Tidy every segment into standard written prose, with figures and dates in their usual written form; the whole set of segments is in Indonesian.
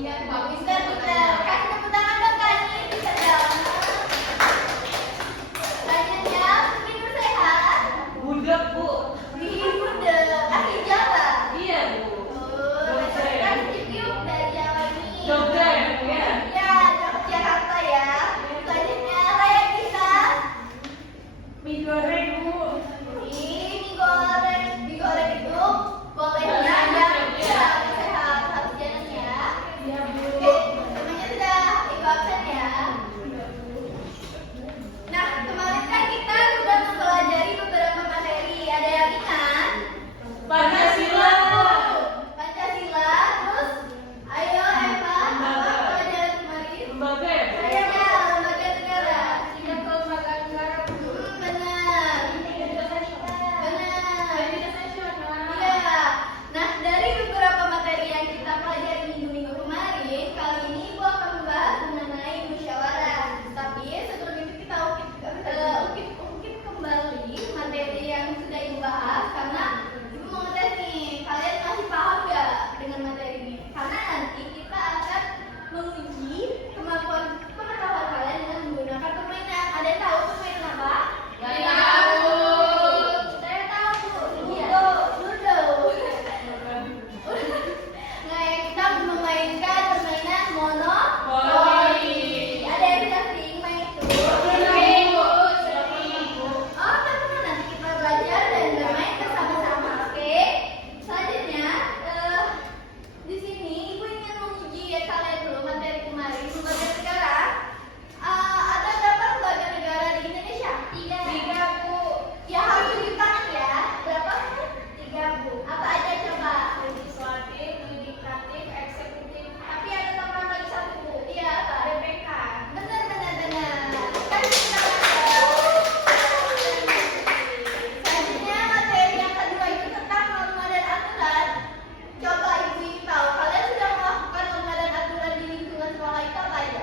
Iya, pintar, pintar. Kasih tepuk tangan dong, Kak. Ini pintar banget. Selanjutnya, minum sehat. Budak, Bu. Wih, udah. Kasih jalan. Iya, Bu. Oh, kasih cium dari jalan ini. Jogja ya, Bu ya? Ya, Jakarta ya. Selanjutnya, Raya kita. Mie goreng, Bu. Ini goreng. Mie goreng itu bolehnya yang sehat harus jalan ya. Iya, Bu. Oke, temannya sudah ikut absen ya. Nah, kemarin kan kita sudah mempelajari beberapa materi. Ada yang ingat? Pancasila, Bu. Pancasila, terus ayo Eva, apa pelajaran kemarin? Lembaga ya, Bu? Saya lembaga negara. Tidak kelembagaan negara, Bu. Benar. Benar. Iya. Nah, dari beberapa materi yang kita pelajari minggu-minggu kemarin, kali ini Ibu akan membahas mengenai musyawarah. Tapi sebelum itu kita ungkit kembali materi yang sudah Ibu bahas, karena Ibu mau ngetes nih, kalian masih paham nggak dengan materi ini? Karena nanti kita akan menguji kemampuan pengetahuan kalian dengan menggunakan permainan. Ada yang tahu permainan apa? Nggak tahu. Saya tahu, Bu. Iya. Ludo. Nah, kita memainkan permainan monopoli. Ada yang bisa sering main itu? Sering, Bu. Oh, tentu nanti kita belajar dan bermain bersama-sama, oke? Selanjutnya, di sini Ibu ingin menguji kalian dulu materi kemarin, lembaga negara. Ada berapa lembaga negara di Indonesia? Tiga, Bu. Ya harus tunjuk tangan ya. Berapa? 3, Bu. Apa aja coba? Legislatif, yudikatif, eksekutif. Tapi ada tambahan lagi 1, Bu. Iya, apa? BPK. Benar, benar, benar. Kan kita selanjutnya materi yang kedua itu tentang norma dan aturan. Coba Ibu ingin tahu, kalian sudah melakukan norma dan aturan di lingkungan sekolah itu apa aja?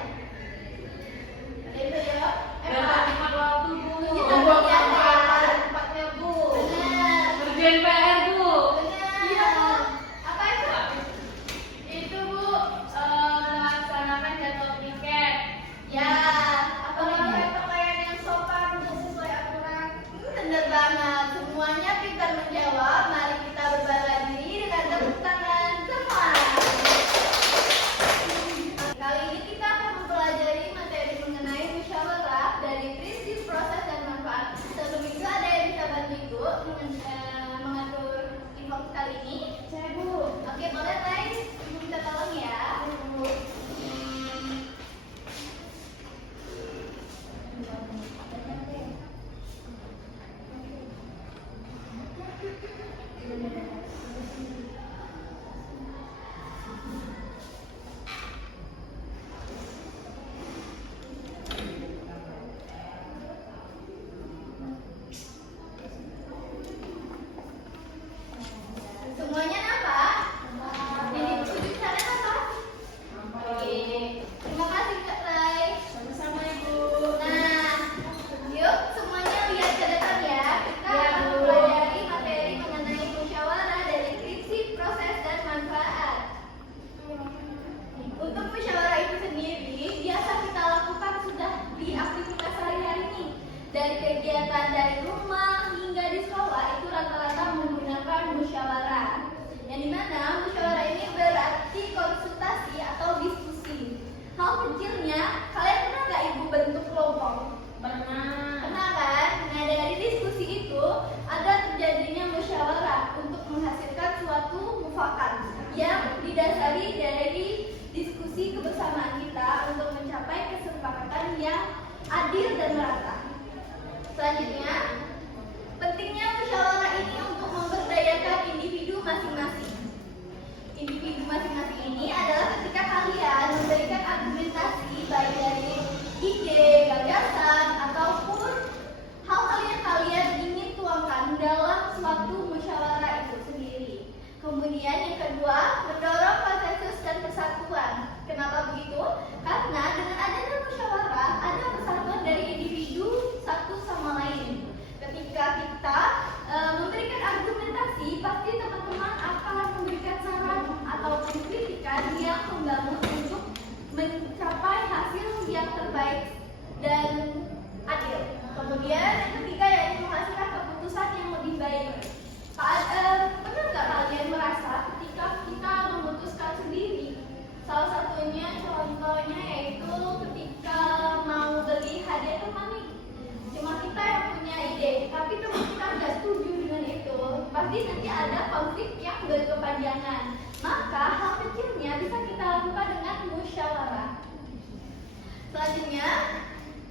Ada yang bisa jawab? Data tepat waktu, Bu. Tunjuk tangan ya, Kak. Tempatnya, Bu. Benar. Kerjain PR, Bu. Benar. Apa itu? Itu, Bu, melaksanakan jadwal piket. Ya, apa lagi? Pakaian yang sopan untuk sesuai aturan. Bener banget, semuanya pintar menjawab. Mari kita berbangga diri dengan tepuk tangan semua. Kali ini kita akan mempelajari materi mengenai musyawarah dari prinsip, proses, dan manfaat. Sebelum itu ada yang bisa bantu Ibu mengatur info kali ini? Saya, Bu. Oke, boleh guys, Ibu minta tolong ya. Semuanya nampak? Ini sudut sana nampak? Oke, terima kasih Kak Rai. Sama-sama, Ibu. Nah, yuk semuanya lihat ke depan ya. Kita Ya, akan Bu. mempelajari materi mengenai musyawarah dari prinsip, proses, dan manfaat. Untuk musyawarah itu sendiri biasa kita lakukan sudah di aktivitas sehari-hari nih. Dari kegiatan dari rumah hingga di sekolah itu rata-rata menggunakan musyawarah. Yang dimana musyawarah ini berarti konsultasi atau diskusi. Hal kecilnya, kalian pernah nggak Ibu bentuk kelompok? Pernah. Pernah kan? Nah, dari diskusi itu ada terjadinya musyawarah untuk menghasilkan suatu mufakat yang didasari dari diskusi kebersamaan kita untuk mencapai kesepakatan yang adil dan merata. Selanjutnya, pentingnya musyawarah ini untuk memberdayakan individu masing-masing. Individu masing-masing ini adalah ketika kalian memberikan argumentasi baik dari ide, gagasan, ataupun hal-hal yang kalian ingin tuangkan dalam suatu musyawarah itu sendiri. Kemudian yang kedua, mendorong konsensus dan persatuan. Kenapa begitu? Karena dengan adanya musyawarah ada persatuan dari individu satu sama lain. baik dan adil. Kemudian yang ketiga yaitu menghasilkan keputusan yang lebih baik. Pernah nggak kalian merasa ketika kita memutuskan sendiri? Salah satunya contohnya yaitu ketika mau beli hadiah teman nih. Cuma kita yang punya ide, tapi teman kita nggak setuju dengan itu. Pasti nanti ada konflik yang berkepanjangan. Maka hal kecilnya bisa kita lakukan dengan musyawarah. Selanjutnya,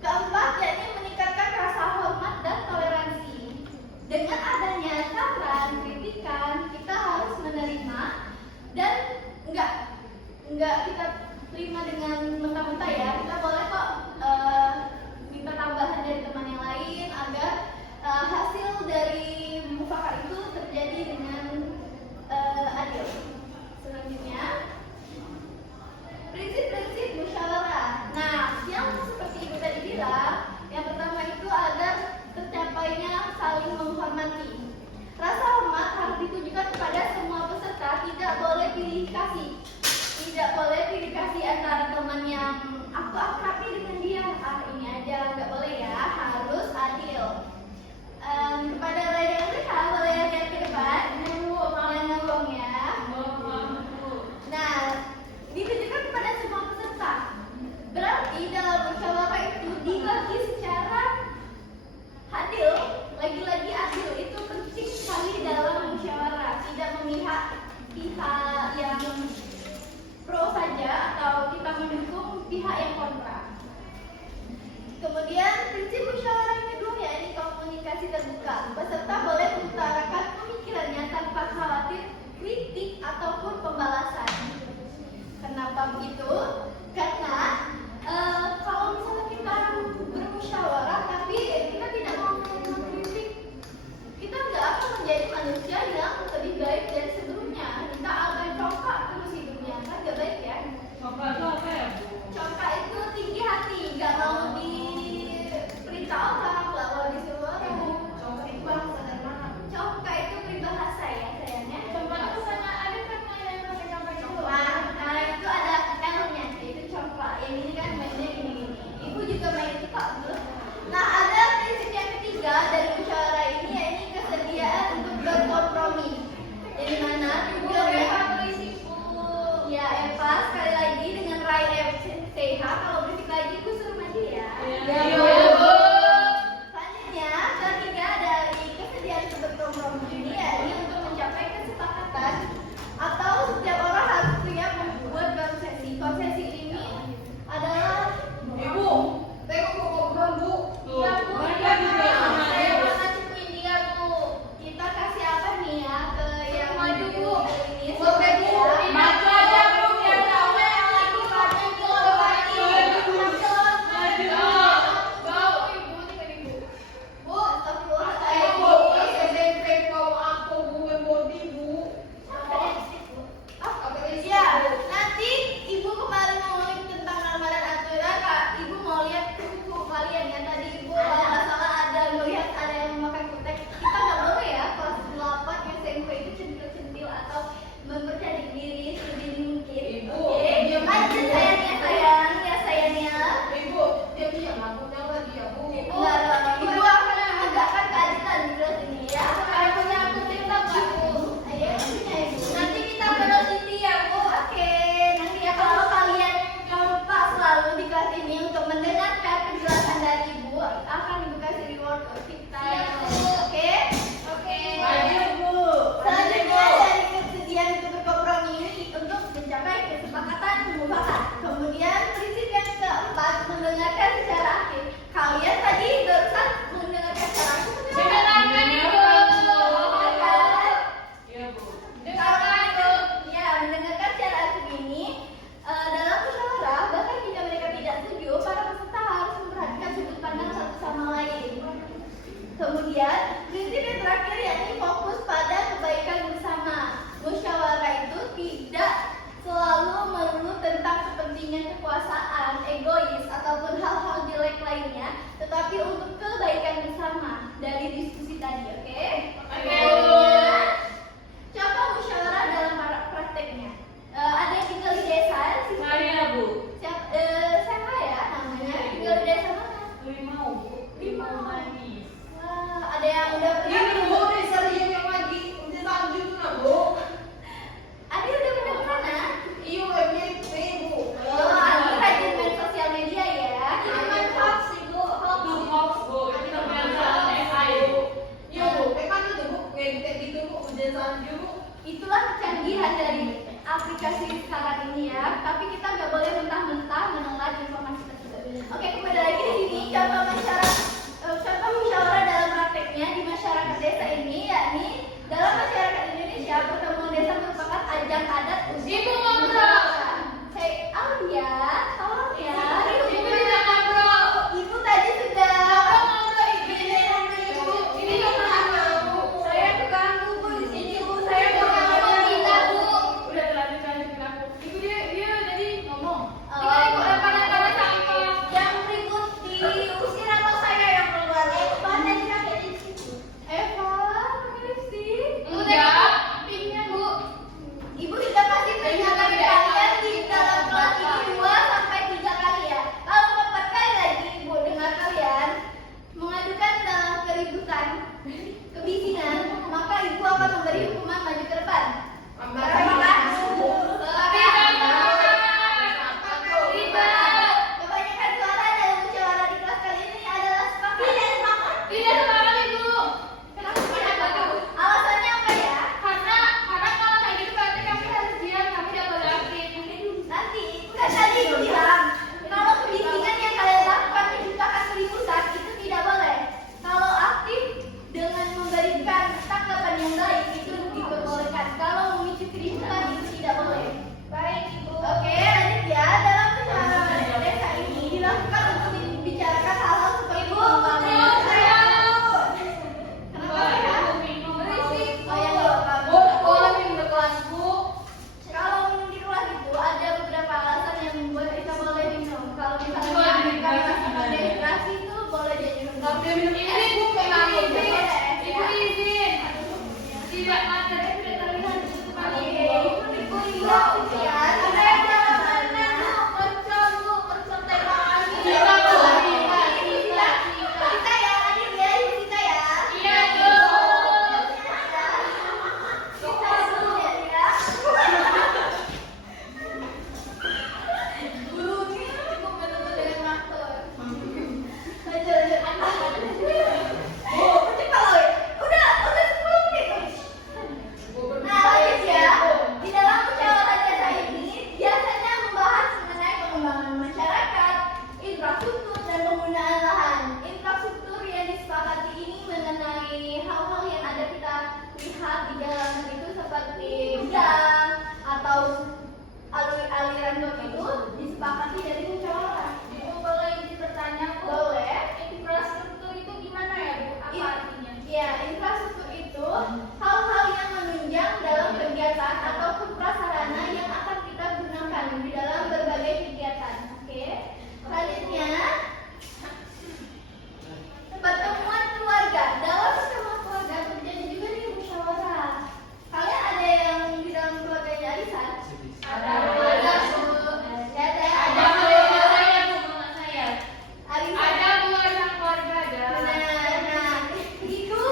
keempat yakni meningkatkan rasa hormat dan toleransi. Dengan adanya saran, kritikan, kita harus menerima dan enggak kita terima dengan mentah-mentah ya. Kita boleh kok minta tambahan dari teman yang lain agar hasil dari mufakat itu terjadi dengan adil. Selanjutnya, prinsip-prinsip musyawarah. Nah, yang seperti ibu tadi bilang, yang pertama itu agar tercapainya saling menghormati. Rasa hormat harus ditujukan kepada semua peserta, tidak boleh pilih kasih. Tidak boleh pilih kasih antara teman yang aku akrabi dengan dia, ini aja, nggak boleh ya, harus adil. Kepada mulai dengan mereka, boleh lihat ke depan, ngomong ya. Nah, ditujukan kepada semua peserta. Berarti dalam musyawarah itu dibagi secara adil. Lagi-lagi adil itu penting sekali dalam musyawarah. Tidak memihak pihak yang pro saja atau kita mendukung pihak yang kontra. Kemudian prinsip musyawarah yang kedua yakni komunikasi terbuka. Peserta boleh mengutarakan pemikirannya tanpa khawatir kritik ataupun pembalasan. Kenapa begitu? Karena kalau misalnya kita bermusyawarah tapi kita tidak mau menerima kritik, kita nggak akan menjadi manusia yang lebih baik dari sebelumnya. Kita akan congkak terus hidupnya, kan nggak baik ya? Congkak itu apa ya, Bu? Congkak itu tinggi hati, nggak mau diperintah orang, nggak mau disuruh orang. Congkak itu peribahasa ya sayangnya. Congkak itu sana ada kan yang pakai congkak itu. Nah itu ada L-nya, itu congkak. Yang ini kan mainnya gini. Ibu juga main itu Pak Abdul. Nah ada prinsip yang ketiga dari musyawarah ini yaitu kesediaan untuk berkompromi. Jadi mana tujuannya? Ya Eva sekali lagi dengan Rai FCH, kalau berisik lagi ibu suruh maju ya. Iya, Bu. Selanjutnya ketiga dari kesediaan untuk berkompromi ini yakni untuk mencapai kesepakatan atau setiap orang harus siap membuat konsesi. Konsesi ini adalah Ibu, tengok kok Bu. Tuh, ya Bu, mereka juga sama saya ya. mau ngajuin dia Bu. Kita kasih apa nih ya ke yang Maju, Bu. ini? Boleh, Bu. Maju aja, Bu, biar tahu. Maju, maju, Bu. Bu, SMP kau aku gue body, Bu. ya, nanti Ibu kemarin ngomongin tentang nama dan aturan, Kak. Ibu mau lihat buku kalian ya. Tadi Ibu kalau nggak salah ada melihat ada yang memakai kutek. Kita nggak boleh ya kelas 8 SMP itu centil-centil atau mempercayai diri sedini mungkin. Ibu, Oke, diam, lanjut Bu. sayangnya. Ibu, dia aku tahu lagi ya, Bu. Ibu akan menegakkan keadilan di kelas ini ya. Kalau punya aku cerita Bu. Ayo punya Ibu. Nanti kita peneliti ya Bu. Oke. Nanti ya kalau kalian kompak selalu di kelas ini untuk mendengarkan penjelasan dari Ibu, akan Ibu kasih reward kita. Oke. Oke. Maju, Bu. Selanjutnya dari kesediaan untuk berkompromi ini untuk mencapai kesepakatan mufakat. Kemudian prinsip yang keempat mendengarkan secara aktif. Kalian tadi barusan mendengarkan secara aktif. Mendengarkan, Ibu. Iya, Bu. Dengarkan, Ibu. Ya, mendengarkan secara aktif ini dalam musyawarah, bahkan jika mereka tidak setuju, para peserta harus memperhatikan sudut pandang satu sama lain. Kemudian, prinsip yang terakhir yakni fokus pada kebaikan bersama. Musyawarah itu tidak selalu melulu tentang kepentingan kekuasaan, egois, ataupun hal-hal jelek lainnya, tetapi tapi kita nggak boleh mentah-mentah menelan informasi tersebut. Oke, kembali lagi di sini contoh musyawarah dalam prakteknya di masyarakat desa ini, yakni dalam masyarakat Indonesia pertemuan desa merupakan ajang adat untuk Ibu ngobrol. Alia, tolong ya. Ibu tidak ngobrol. Ibu tadi sudah. Apa ngobrol ibu? Ini cuma aku. Saya keganggu Bu di sini Bu. Saya keganggu kita Bu. Udah terlanjur aku. Ibu dia jadi ngomong. Oh, Tinggal ibu lempar-lemparan sampah. yang berikut diusir atau saya yang keluar? Mana yang ada di situ? Eva, lipstick. Enggak. Pinknya bu. Ibu sudah kasih peringatan kalian di dalam kelas ini 2 sampai 3 kali ya. Kalau 4 kali lagi Ibu dengar kalian mengadukan dalam keributan, kebisingan, maka Ibu akan memberi hukuman maju ke depan. Apakah? Kebanyakan suara dalam musyawarah di kelas kali ini adalah sepakat. Tidak sepakat. Tidak sepakat ibu. Kenapa tuh? Alasannya apa ya? Karena kalau kayak gitu berarti kami harus diam, kami tidak boleh aktif. Nanti, udah tadi Ibu bilang, kalau kebisingan yang kalian lakukan menciptakan keributan itu tidak boleh. Kalau aktif dengan memberikan tanggapan yang baik itu diperbolehkan. Kalau memicu keributan itu tidak boleh. Baik Ibu. Oke, lanjut ya. Dalam musyawarah desa ini dilakukan untuk membicarakan hal-hal seperti pengembangan desa. Kenapa ya? Berisik. Oh ya, nggak apa-apa. Boleh minum ke kelas bu. Kalau minum di kelas itu ada beberapa alasan yang membuat kita boleh minum. Kalau misalnya Boleh minum kita di kelas masih gimana? dehidrasi itu boleh jadi minum. Kalau dia minum ini bu, kayak ibu izin. Tidak materi tidak terlihat di situ kali. Ibu ya, ada yang jalan mana? Pecah bu, pecah tema lagi. Kita ya, lanjut ya, ibu kita ya. Iya bu. Kita dulu ya. Dulu nih, ibu betul-betul dengan aktor. Lanjut. Oh, cepat loh. Udah 10 menit. Nah, lanjut ya. Di dalam musyawarah desa ini biasanya membahas mengenai pengembangan masyarakat, infrastruktur, dan penggunaan lahan. Infrastruktur yang disepakati ini mengenai hal-hal yang ada kita lihat di jalanan itu seperti jalan atau aliran got itu disepakati dari musyawarah. Ibu boleh izin bertanya bu? Boleh. Infrastruktur itu gimana ya bu? Apa artinya? Ya, infrastruktur itu hal-hal yang menunjang dalam kegiatan ataupun prasarana yang akan kita gunakan di dalam berbagai kegiatan. Oke. Selanjutnya, pertemuan keluarga. Dalam pertemuan keluarga terjadi juga di musyawarah. Kalian ada yang di dalam keluarganya Arisan? Ada. Ada. Saya bu, mama saya. Arisan. Ada bu, ada keluarga ada. Nah, itu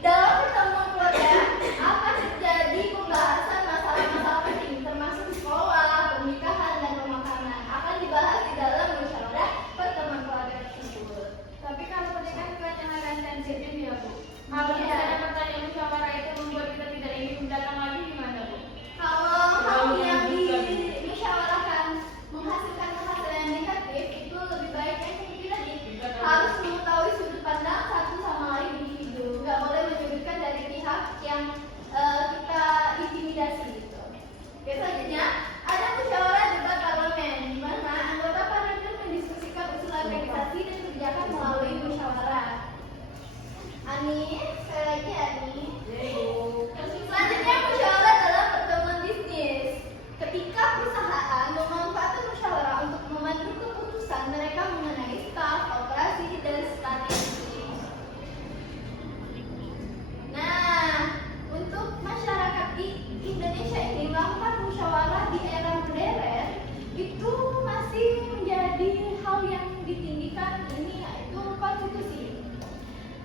dalam pertemuan keluarga akan terjadi pembahasan masalah-masalah penting termasuk sekolah, pernikahan, dan pemakaman akan dibahas di dalam musyawarah pertemuan keluarga tersebut. Tapi kalau pernikahan kelihatan akan sensitif ya bu. Kalau Iya. misalnya pertanyaan musyawarah itu membuat kita tidak ingin datang lagi gimana bu? Kalau hal yang dimusyawarahkan menghasilkan hal yang negatif itu lebih baik yang seperti tadi harus mengetahui sudut pandang satu sama lain individu, nggak boleh menyudutkan dari pihak yang kita intimidasi gitu. Oke, selanjutnya ada musyawarah debat parlemen di mana anggota parlemen mendiskusikan usulan legislasi dan kebijakan melalui musyawarah. Ani, sekali lagi Ani. Selanjutnya musyawarah dalam pertemuan bisnis. Ketika perusahaan memanfaatkan musyawarah untuk memandu keputusan mereka mengenai staf, operasi, dan strategi. Nah, untuk masyarakat di Indonesia ini melakukan musyawarah di era modern itu masih menjadi hal yang ditinggikan, ini yaitu konstitusi.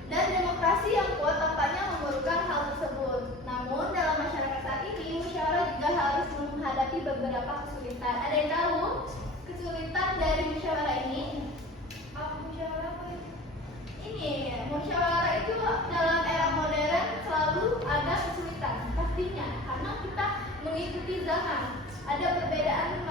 Dan demokrasi yang kuat tampaknya memerlukan hal tersebut. Namun dalam masyarakat saat ini musyawarah juga harus menghadapi beberapa kesulitan. Ada yang tahu kesulitan dari musyawarah ini? Apa musyawarah apa? Ini musyawarah itu dalam era modern selalu ada kesulitan pastinya karena kita mengikuti zaman. Ada perbedaan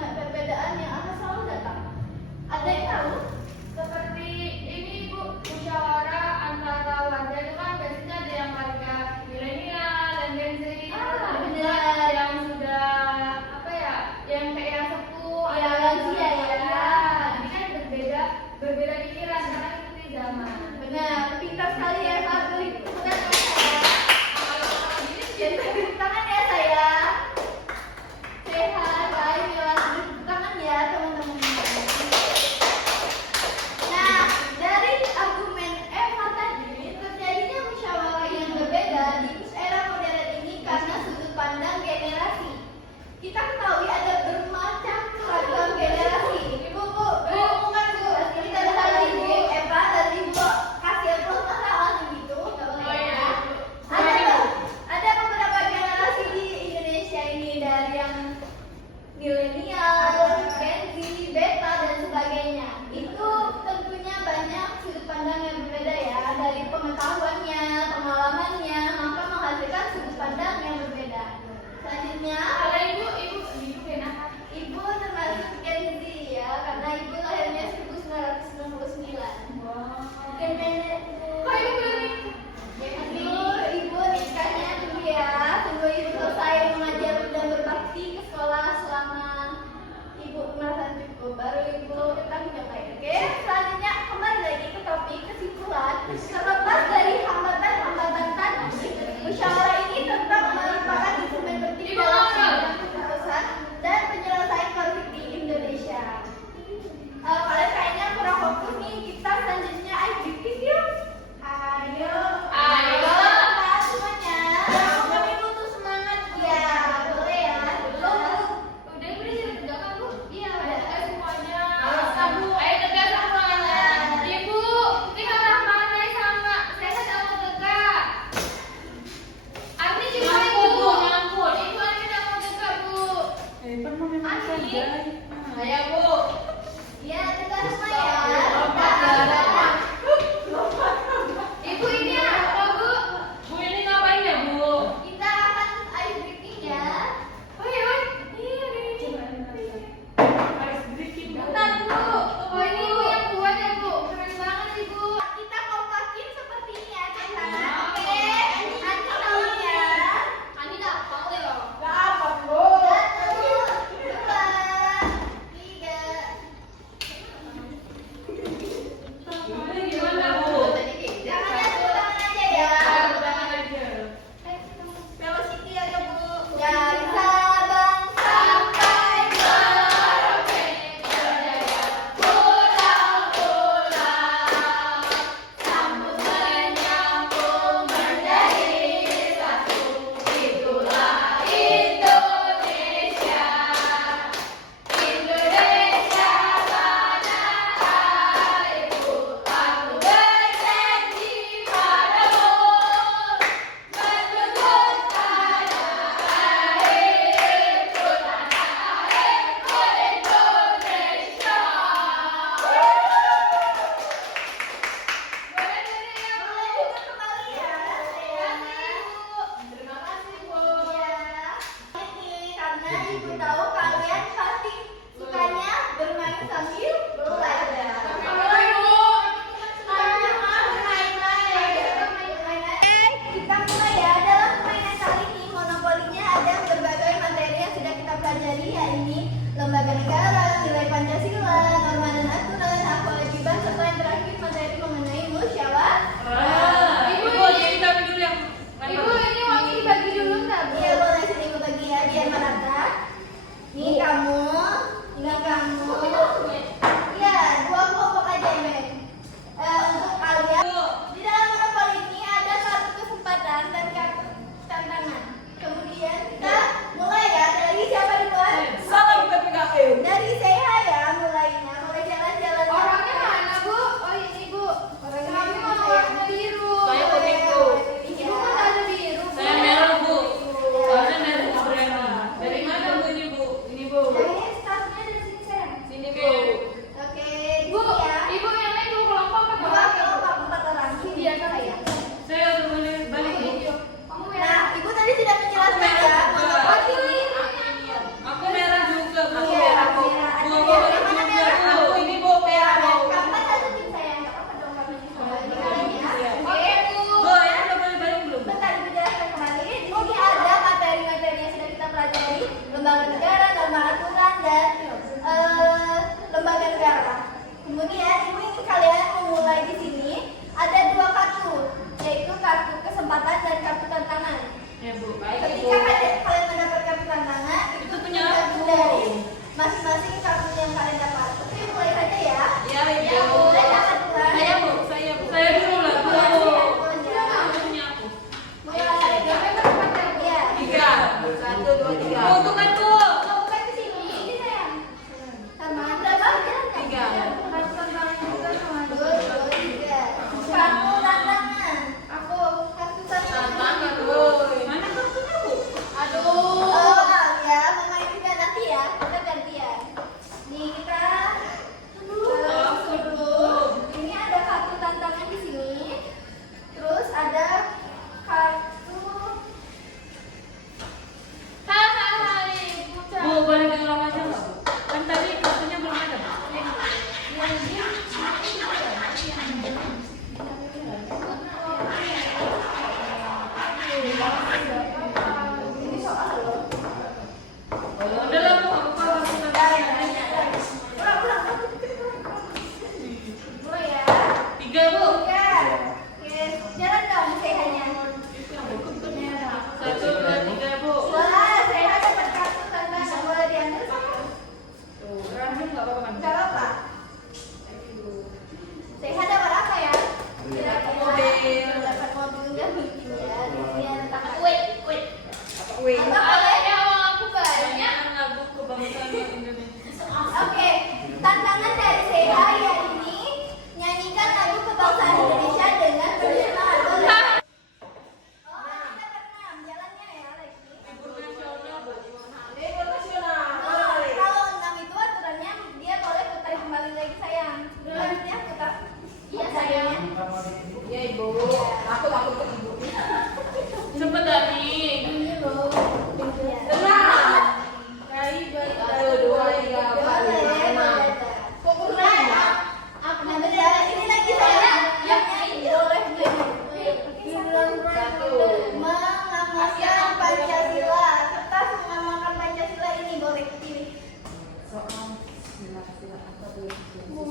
lagi. Ayo Bu. Ya, kita semua ya. Ibu ini apa, Bu? Bu ini ngapain ya Bu? Kita akan ice breaking ya. Oi, oi. Iya, ini. Bentar, Bu. Oh, ini Ibu yang buat ya, Bu. Keren banget, Ibu. Kita kompakin seperti ini ya, Kak. Oke. Nanti tolong ya. Ani enggak hafal ya. Gak apa Bu. 1, 2, 3. Ini gimana Bu? Tangan aja ya. Velocity aja Bu. Dari Sabang sampai Merauke, berdaya pulau-pulau, sambut menyambung menjadi satu. Itulah Indonesia, Indonesia tanah airku. Aku berjanji padamu, menuntut tanah airku, tanah airku Indonesia. Boleh juga kembali ya. Terima kasih Bu. Ya. Ini karena ibu tahu kalian pasti sukanya bermain sambil belajar. Kita mulai ya. Dalam permainan kali ini monopolinya ada berbagai materi yang sudah kita pelajari, yakni lembaga negara, nilai Pancasila, norma dan aturan, hak kewajiban, serta yang terakhir materi mengenai musyawarah. Ibu jadi kami dulu yang Ibu, ini wangi dibagi dulu enggak, Bu? Iya boleh sini ibu bagi ya biar merata. Ini kamu, ini kamu. Iya, dua kelompok aja men. Untuk kalian di dalam monopoli ini ada satu kesempatan dan satu tantangan. Kemudian kita mulai ya dari siapa duluan? salam PPKM. Dari saya ya mulainya, mulai jalan-jalan. Orangnya mana, Bu? Oh, ini, Bu. Orangnya Kami ini mau saya. warna biru. Saya putih, Bu. Ibu kan ada biru, Bu. Saya merah Bu. Soalnya dari Bu Brenda. Dari mana Bu ini Bu? Ini Bu. Ini staffnya dari sini saya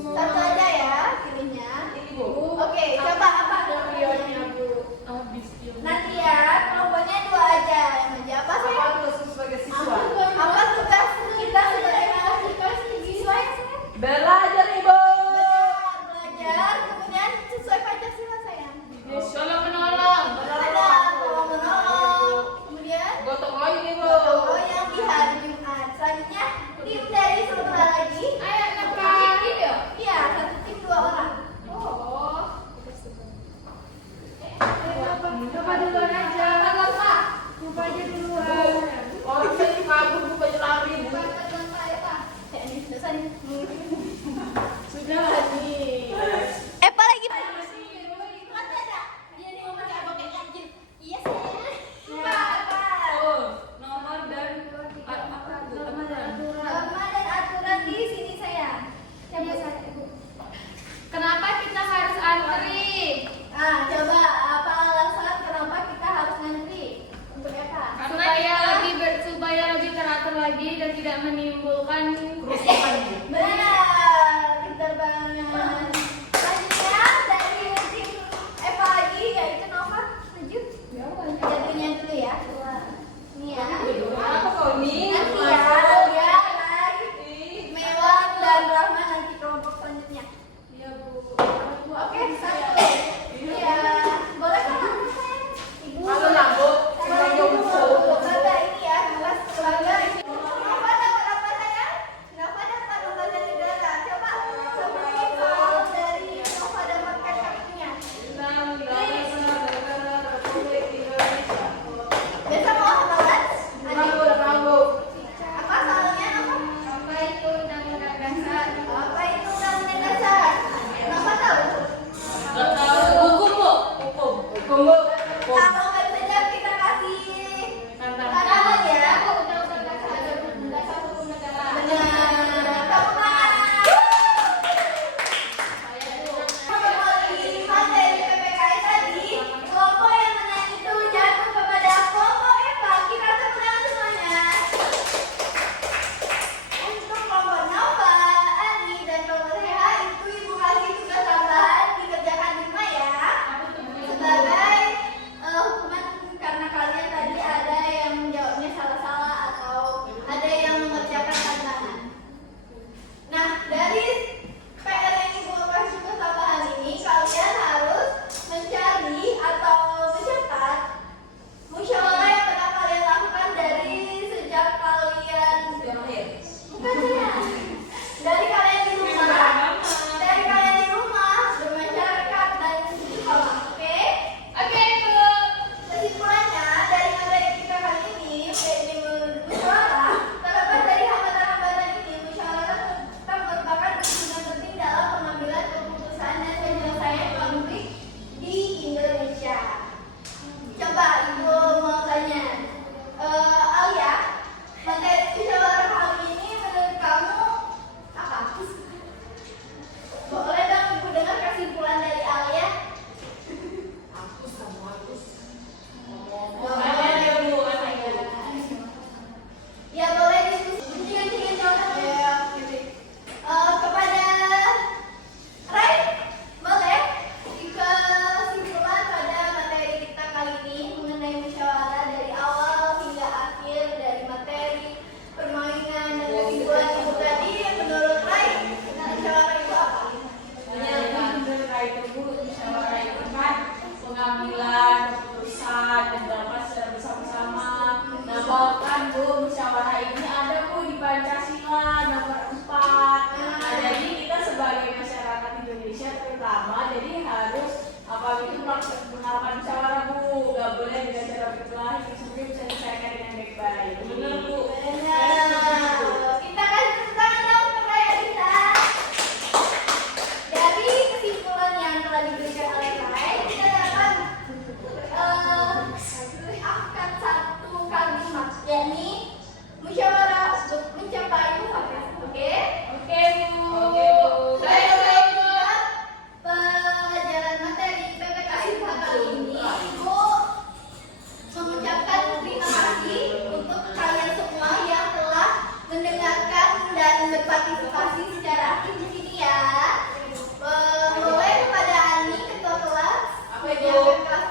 Satu aja ya pilihnya. Ini Bu. Oke, coba apa Videonya, Bu. Habis dia. nanti ya kelompoknya 2 aja yang aja apa sih? Apa tugas sebagai siswa? Apa tugas kita sebagai mahasiswa siswa ya sayang? Belajar Ibu. Belajar, kemudian sesuai Pancasila sayang. Tolong menolong. Ada tolong menolong, kemudian Gotong royong Ibu. gotong royong di hari Jumat. Selanjutnya tim dari sebentar lagi. Ayo, Kakak. Iya, 1 tim 2 orang. Oh. Coba duluan aja. Coba aja duluan. berpartisipasi secara aktif di sini ya. Mulai kepada Ani, ketua kelas, Apa itu? menyiapkan kelas